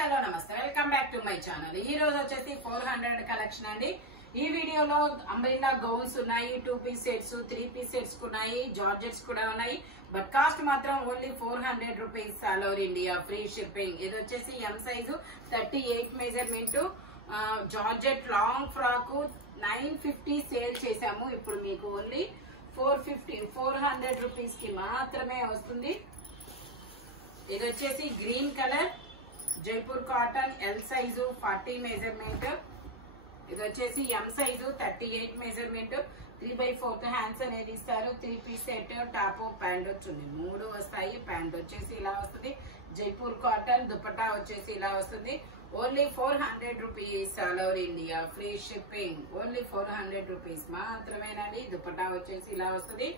Hello నమస్తే welcome back to my channel. ఈ రోజు వచ్చేసి 400 కలెక్షన్ అండి. ఈ వీడియోలో అంబ్రెల్లా గౌన్స్ ఉన్నాయి, 2 పీస్ సెట్స్, 3 పీస్ సెట్స్ ఉన్నాయి, జార్జెట్స్ కూడా ఉన్నాయి. బట్ కాస్ట్ మాత్రం only 400 rupees all over India, free shipping. ఇది వచ్చేసి ఎం size 38 measurement georgette long frock 950 sale చేసాము. ఇప్పుడు మీకు ఓన్లీ 400 రూపీస్ కి మాత్రమే వస్తుంది. ఇది వచ్చేసి green colour Jaipur cotton L size 40 measurement. ఇది వచ్చేసి ఎం సైజు 38 మెజర్మెంట్. 3/4 హ్యాండ్స్ అనేది ఇస్తారు. 3 పీస్ సెట్, టాప్ ప్యాంట్ వచ్చింది, 3 వస్తాయి. ప్యాంట్ వచ్చేసి ఇలా వస్తుంది. జైపూర్ కాటన్ దుపట్టా వచ్చేసి ఇలా వస్తుంది. Only 400 rupees all over India, free shipping. Only 400 rupees మాత్రమేనండి. దుపట్టా వచ్చేసి ఇలా వస్తుంది.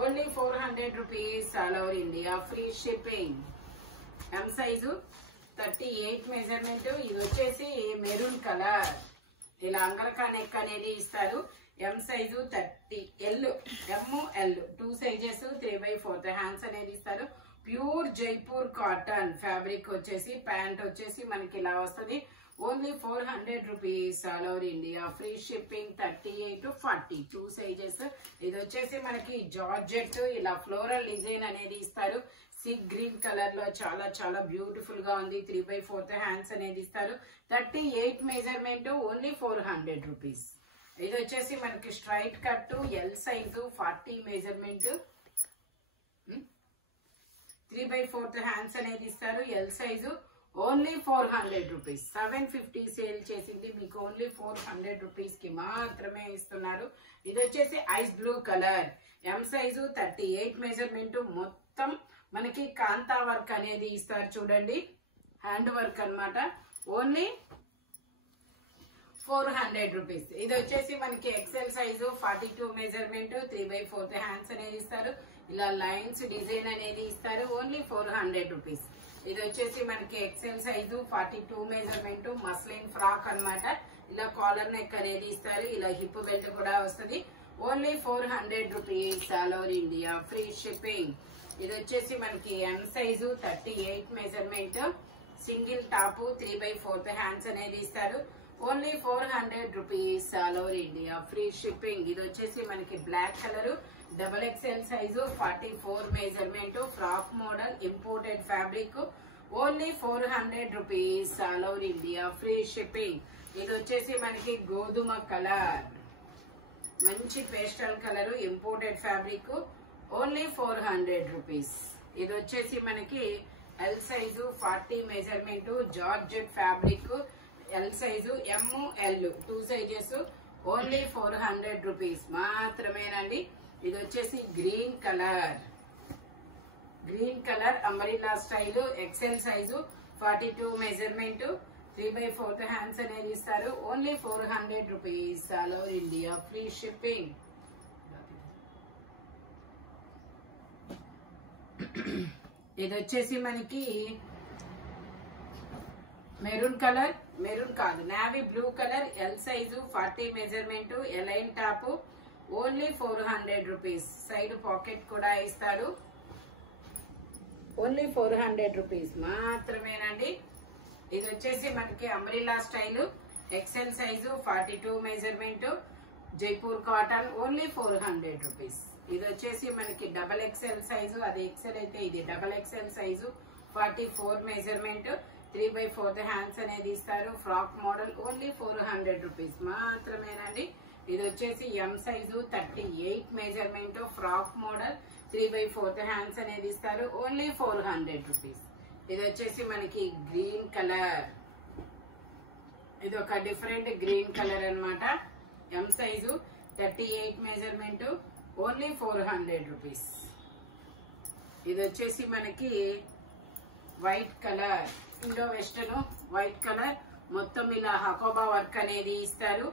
Only 400 rupees all over India, free shipping. M size 38 measurement. ఇది వచ్చేసి మెరూన్ కలర్, ఇలా అంగరకా నెక్ అనేది ఇస్తారు. M size 30 L, L 2 sizes, 3/4 hands అనేది ఇస్తారు. ప్యూర్ జైపూర్ కాటన్ ఫ్యాబ్రిక్ వచ్చేసి ప్యాంట్ వచ్చేసి మనకి ఇలా వస్తుంది. Only 400 rupees all over India, free shipping. 38 to 40 2 sizes. ఇది వచ్చేసి మనకి జార్జెట్ ఇలా ఫ్లోరల్ డిజైన్ అనేది ఇస్తారు. సీ గ్రీన్ కలర్ లో చాలా చాలా బ్యూటిఫుల్ గా ఉంది. 3/4 హ్యాండ్స్ అనేది ఇస్తారు. 38 మెజర్మెంట్, ఓన్లీ 400 రూపీస్. ఇది వచ్చేసి మనకి straight cut L size 40 measurement. 3/4 hands అనేది ఇస్తారు. L size only 400 rupees. 750 sale చేసింది, మీకు ఓన్లీ 400 రూపీస్ కి మాత్రమే ఇస్తున్నారు. ఇది వచ్చేసి ఐస్ బ్లూ కలర్ ఎం సైజు 38 మెజర్మెంట్. మొత్తం మనకి కాంతా వర్క్ అనేది ఇస్తారు చూడండి, హ్యాండ్ వర్క్ అన్నమాట. Only 400 rupees. ఇది వచ్చేసి మనకి ఎక్సెల్ సైజు 42 మెజర్మెంట్. 3/4 హ్యాండ్స్ అనేది ఇస్తారు. ఇలా లైన్స్ డిజైన్ అనేది ఇస్తారు. Only 400 rupees. ఇది వచ్చేసి మనకి XL size 42 measurement muslin frock అన్నమాట. ఇలా కాలర్ నెక్ అనేది ఇస్తారు. ఇలా హిప్ బెల్ట్ కూడా వస్తుంది. Only 400 rupees all over India, free shipping. ఇది వచ్చేసి మనకి M size 38 measurement. Single top 3/4 hands అనేది ఇస్తారు. Only 400 rupees all over India, free shipping. ఇది వచ్చేసి మనకి black colour XXL size 44 measurement frock model imported fabric. Only 400 rupees all over India, free shipping. ఇది వచ్చేసి మనకి గోధుమ కలర్, మంచి pastel colour imported fabric. Only 400 rupees. ఇది వచ్చేసి మనకి L size 40 measurement georgette fabric. L size L 2 sizes. Only 400 rupees మాత్రమేనండి. ఇది వచ్చేసి green colour umbrella style XL size 42 measurement. 3/4 hands అనేది ఇస్తారు. Only 400 rupees all over India, free shipping. ఇది వచ్చేసి మనకి మెరూన్ కాదు navy blue colour L size 40 measurement. A line top. Only 400 rupees. Side pocket కూడా ఇస్తారు. ఓన్లీ 400 రూపీస్ మాత్రమేనండి. ఇది వచ్చేసి మనకి umbrella style XL size 42 measurement Jaipur cotton. Only 400 rupees. ఇది వచ్చేసి మనకి XXL సైజు, అది ఎక్సెల్ అయితే ఇది XXL సైజు 44 మెజర్మెంట్. 3/4 హ్యాండ్స్ అనేది ఇస్తారు. Frock model. ఓన్లీ 400 రూపీస్ మాత్రమేనండి. ఇది వచ్చేసి ఎం size 38 measurement frock model. 3/4 hands అనేది ఇస్తారు. Only 400 rupees. ఇది వచ్చేసి మనకి గ్రీన్ కలర్, ఇది ఒక డిఫరెంట్ గ్రీన్ కలర్ అన్నమాట. ఎం సైజు 38 మెజర్మెంట్. Only 400 rupees. ఇది వచ్చేసి మనకి white colour, Indo western white colour. మొత్తం ఇలా హకోబా వర్క్ అనేది ఇస్తారు.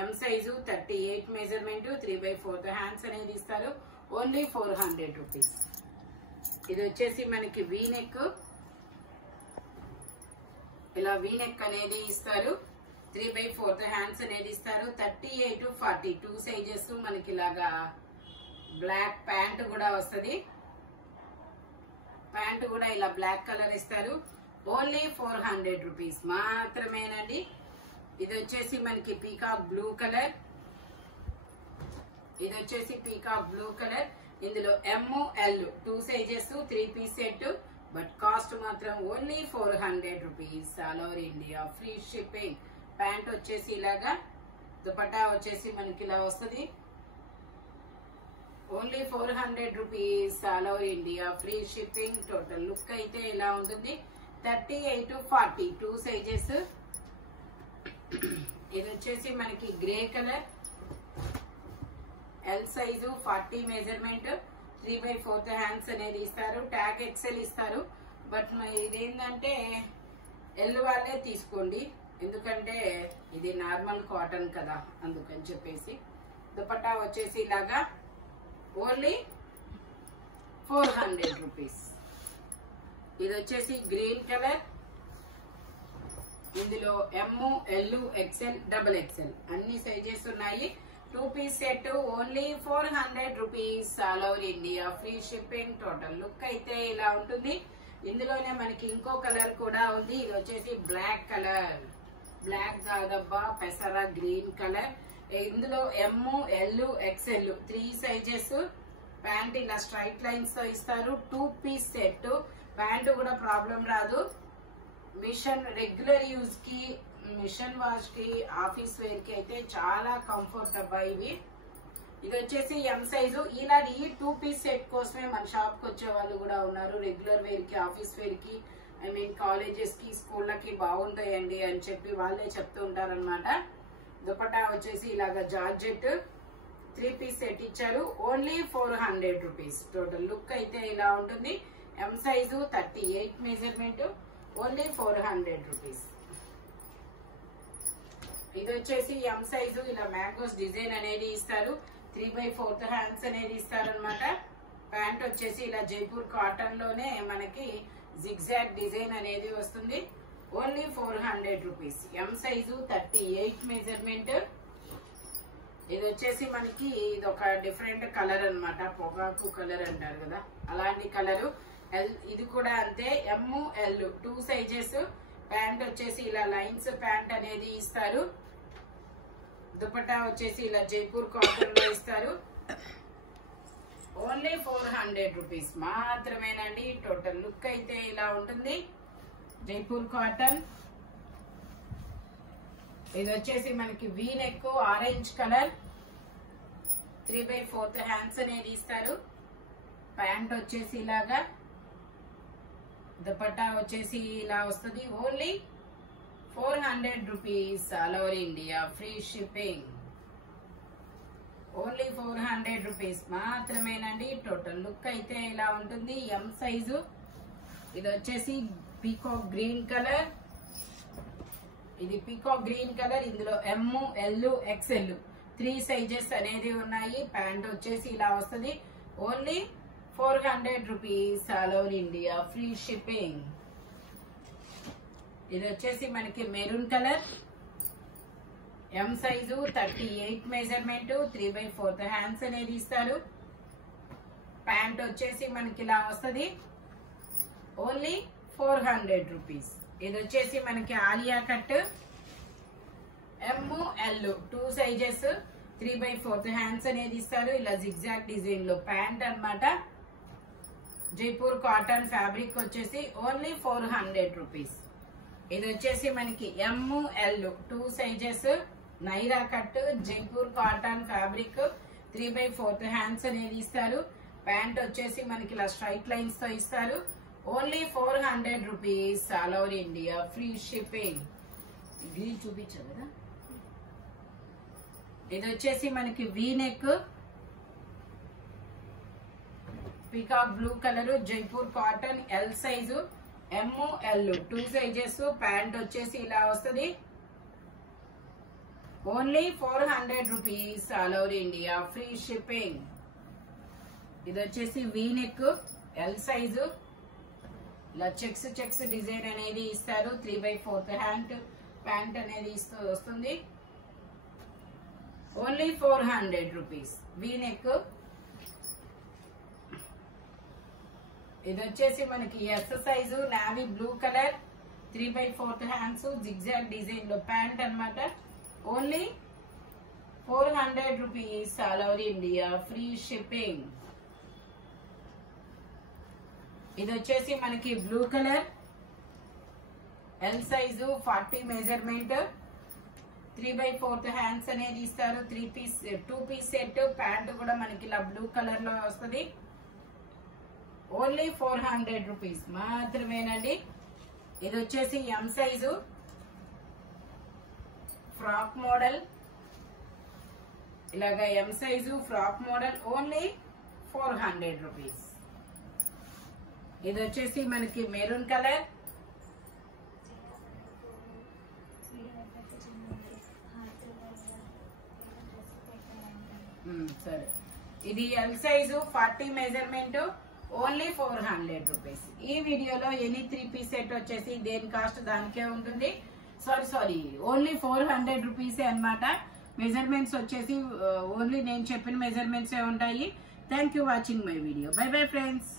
M size 38 measurement. 3/4 హ్యాండ్స్ అనేది ఇస్తారు. Only 400 rupees. ఇది వచ్చేసి మనకి వీనెక్, ఇలా వీనెక్ అనేది ఇస్తారు. 3/4 హ్యాండ్స్ అనేది ఇస్తారు. 38 to 40 2 సైజెస్. మనకి ఇలాగా బ్లాక్ ప్యాంట్ కూడా వస్తుంది. ప్యాంట్ కూడా ఇలా బ్లాక్ కలర్ ఇస్తారు. ఓన్లీ 400 రూపీస్ మాత్రమేనండి. ఇది వచ్చేసి మనకి పీకాక్ బ్లూ కలర్. ఇది వచ్చేసి పీకాక్ బ్లూ కలర్. ఇందులో ML 2 sizes 3 piece set. But cost మాత్రం only 400 rupees. All over India free shipping. Pant వచ్చేసి ఇలాగా, దుపట్టా వచ్చేసి మనకి ఇలా వస్తుంది. Only 400 rupees. All over India free shipping. Total look అయితే ఇలా ఉంటుంది. 38 to 40 2 సైజెస్. ఇది వచ్చేసి మనకి grey colour. L size 40 measurement. 3/4 hands అనేది ఇస్తారు. ట్యాగ్ XL ఇస్తారు. బట్ ఇదేంటంటే L వాళ్ళే తీసుకోండి, ఎందుకంటే ఇది నార్మల్ కాటన్ కదా, అందుకని చెప్పేసి. దుపట్టా వచ్చేసి ఇలాగా ఓన్లీ 400 రూపీస్. ఇది వచ్చేసి గ్రీన్ కలర్. ఇందులో ML XL XXL అన్ని సైజెస్ ఉన్నాయి. 2 piece set only 400 rupees. All over India free shipping. Total look అయితే ఇలా ఉంటుంది. ఇందులోనే మనకి ఇంకో కలర్ కూడా ఉంది. ఇది వచ్చేసి బ్లాక్ కలర్. బ్లాక్ కాదబ్బా, పెసర గ్రీన్ కలర్. ఇందులో ML XL 3 సైజెస్. ప్యాంట్ ఇలా స్ట్రైట్ లైన్స్ తో ఇస్తారు. 2 పీస్ సెట్. ప్యాంట్ కూడా ప్రాబ్లం రాదు. మిషన్ రెగ్యులర్ యూజ్ కి, మిషన్ వాష్ కి, ఆఫీస్ వేర్ కి అయితే చాలా కంఫర్ట్ అబ్బా ఇవి. ఇది వచ్చేసి M సైజు. ఇలా ఈ 2 పీస్ సెట్ కోసమే మన షాప్ కి వచ్చే వాళ్ళు కూడా ఉన్నారు. రెగ్యులర్ వేర్ కి, ఆఫీస్ వేర్ కి, ఐ మీన్ కాలేజెస్ కి, స్కూళ్ళకి బాగుంటాయండి అని చెప్పి వాళ్ళే చెప్తూ ఉంటారనమాట. దుపట్టా వచ్చేసి ఇలాగా జార్జెట్ 3 పీస్ సెట్ ఇచ్చారు. Only 400 rupees. టోటల్ లుక్ అయితే ఇలా ఉంటుంది. M size 38 measurement. Only 400 rupees. ఇది వచ్చేసి M సైజు. ఇలా మ్యాంగోస్ డిజైన్ అనేది ఇస్తారు. 3/4 హ్యాండ్స్ అనేది ఇస్తారనమాట. ప్యాంట్ వచ్చేసి ఇలా జైపూర్ కాటన్ లోనే మనకి జిగ్జాగ్ డిజైన్ అనేది వస్తుంది. Only 400 rupees. M size 38 measurement. ఇది వచ్చేసి మనకి ఇది ఒక డిఫరెంట్ కలర్ అన్నమాట. పొగాకు కలర్ అంటారు కదా, అలాంటి కలరు. ఇది కూడా అంతే. ML 2 sizes. ప్యాంట్ వచ్చేసి ఇలా లైన్స్ ప్యాంట్ అనేది ఇస్తారు. దుపట్టా వచ్చేసి ఇలా జైపూర్ కాటన్ లో ఇస్తారు. ఓన్లీ 400 రూపీస్ మాత్రమేనండి. టోటల్ లుక్ అయితే ఇలా ఉంటుంది. జైపూర్ కాటన్. ఇది వచ్చేసి మనకి V neck orange colour. 3/4 hands అనేది ఇస్తారు. ప్యాంట్ వచ్చేసి ఇలాగా, దుపట్టా వచ్చేసి ఇలా వస్తుంది. Only 400 rupees. All over India free shipping. Only 400 rupees మాత్రమేనండి. టోటల్ లుక్ అయితే ఇలా ఉంటుంది. M size. ఇది వచ్చేసి పీకాక్ గ్రీన్ కలర్. ఇది పీకాక్ గ్రీన్ కలర్. ఇందులో ML XL 3 సైజెస్ అనేది ఉన్నాయి. ప్యాంట్ వచ్చేసి ఇలా వస్తుంది. Only 400 rupees. All over India free shipping. ఇది వచ్చేసి మనకి maroon colour. M size 38 measurement. 3/4 hands అనేది ఇస్తారు. ప్యాంట్ వచ్చేసి మనకి ఇలా వస్తుంది. Only 400 rupees. ఇది వచ్చేసి మనకి Alia cut. ML 2 sizes. 3/4 hands అనేది ఇస్తారు. ఇలా జిగ్జాగ్ డిజైన్ లో ప్యాంట్ అన్నమాట. జైపూర్ కాటన్ ఫ్యాబ్రిక్ వచ్చేసి ఓన్లీ 400 రూపీస్. ఇది వచ్చేసి మనకి ML 2 sizes. Naira cut Jaipur cotton fabric. 3/4 hands అనేది ఇస్తారు. ప్యాంట్ వచ్చేసి మనకి ఇలా స్ట్రైట్ లైన్స్ తో ఇస్తారు. Only 400 rupees. All over India free shipping. Green చూపించారు కదా. ఇది వచ్చేసి మనకి V neck, peacock blue colour, Jaipur cotton. L size. ML 2 sizes. Pant వచ్చేసి ఇలా వస్తుంది. Only 400 rupees. All over India free shipping. ఇది వచ్చేసి వీ నెక్ L సైజు. ఇలా చెక్స్ డిజైన్ అనేది ఇస్తారు. 3/4 హ్యాండ్ ప్యాంట్ అనేది వస్తుంది. Only 400 rupees. V neck. ఇది వచ్చేసి మనకి S size. Navy blue colour. 3/4 hands zigzag design లో ప్యాంట్ అన్నమాట. Only 400 rupees all over India, free shipping. ఇది వచ్చేసి మనకి blue colour, L size, 40 measurement, 3/4 hands అనేది ఇస్తారు. 2 పీస్ సెట్, ప్యాంట్ కూడా మనకి ఇలా బ్లూ కలర్ లో వస్తుంది. ఓన్లీ 400 రూపీస్ మాత్రమేనండి. ఇది వచ్చేసి ఎం సైజు ఫ్రాక్ మోడల్, ఇలాగా M size frock model, only 400 rupees. ఇది వచ్చేసి మనకి మెరూన్ కలర్, సరే ఇది L size 40 measurement, only 400 rupees. ఈ వీడియోలో ఎనీ 3 పీస్ సెట్ వచ్చేసి దేని కాస్ట్ దానికే ఉంటుంది. సారీ ఓన్లీ 400 రూపీసే అన్నమాట. మెజర్మెంట్స్ వచ్చేసి ఓన్లీ నేను చెప్పిన మెజర్మెంట్సే ఉంటాయి. Thank you watching my video. By bye friends.